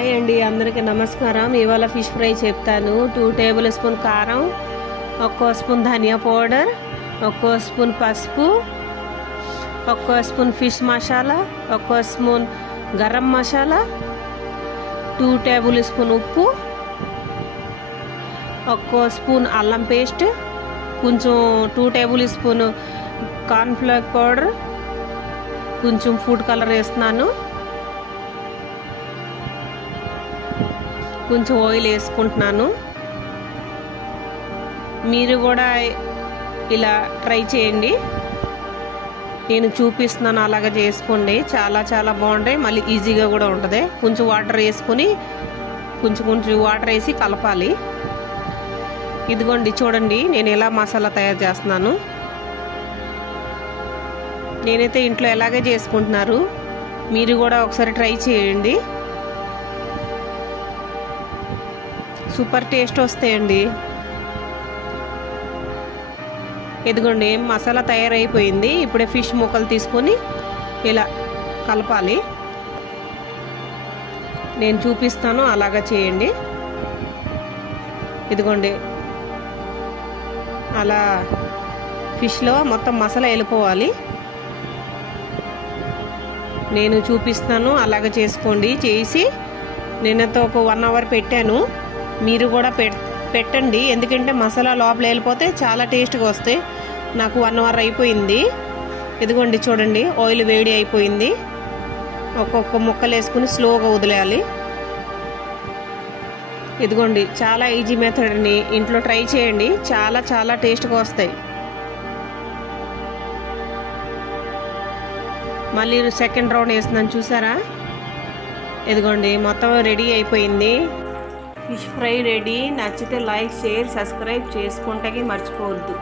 Hi అండి, అందరికీ నమస్కారం. ఇవాళ ఫిష్ ఫ్రై చెప్తాను. 2 టేబుల్ స్పూన్ కారం, 1 స్పూన్ ధనియా పౌడర్, 1 స్పూన్ పసుపు, 1 spoon fish masala, 1 spoon garam masala, 2 table spoon ఉప్పు, 1 స్పూన్ అల్లం పేస్ట్, కొంచెం 2 టేబుల్ స్పూన్ కార్న్ఫ్లవర్ పౌడర్, కొంచెం ఫుడ్ కలర్ వేస్తున్నాను, కొంచెం ఆయిల్ వేసుకుంటున్నాను. మీరు కూడా ఇలా ట్రై చేయండి, నేను చూపిస్తున్నాను అలాగా చేసుకోండి. చాలా చాలా బాగుంటాయి, మళ్ళీ ఈజీగా కూడా ఉంటుంది. కొంచెం వాటర్ వేసుకొని కొంచెం వాటర్ వేసి కలపాలి. ఇదిగోండి చూడండి, నేను ఎలా మసాలా తయారు చేస్తున్నాను. నేనైతే ఇంట్లో ఎలాగే చేసుకుంటున్నారు, మీరు కూడా ఒకసారి ట్రై చేయండి. సూపర్ టేస్ట్ వస్తాయండి. ఇదిగోండి మసాలా తయారైపోయింది. ఇప్పుడే ఫిష్ ముక్కలు తీసుకొని ఇలా కలపాలి. నేను చూపిస్తాను, అలాగా చేయండి. ఇదిగోండి అలా ఫిష్లో మొత్తం మసాలా వెళ్ళిపోవాలి. నేను చూపిస్తాను, అలాగ చేసుకోండి. చేసి నేనైతే ఒక 1 అవర్ పెట్టాను. మీరు కూడా పెట్టండి, ఎందుకంటే మసాలా లోపల వెళ్ళిపోతే చాలా టేస్ట్గా వస్తాయి. నాకు 1 అవర్ అయిపోయింది. ఇదిగోండి చూడండి, ఆయిల్ వేడి అయిపోయింది. ఒక్కొక్క ముక్కలు వేసుకుని స్లోగా వదిలేయాలి. ఇదిగోండి చాలా ఈజీ మెథడ్ అండి, ఇంట్లో ట్రై చేయండి, చాలా చాలా టేస్ట్గా వస్తాయి. మళ్ళీ సెకండ్ రౌండ్ వేస్తున్నాను, చూసారా? ఇదిగోండి మొత్తం రెడీ అయిపోయింది. Fish fry ready. నచ్చితే లైక్, షేర్, సబ్స్క్రైబ్ చేసుకుంటే మర్చిపోవద్దు.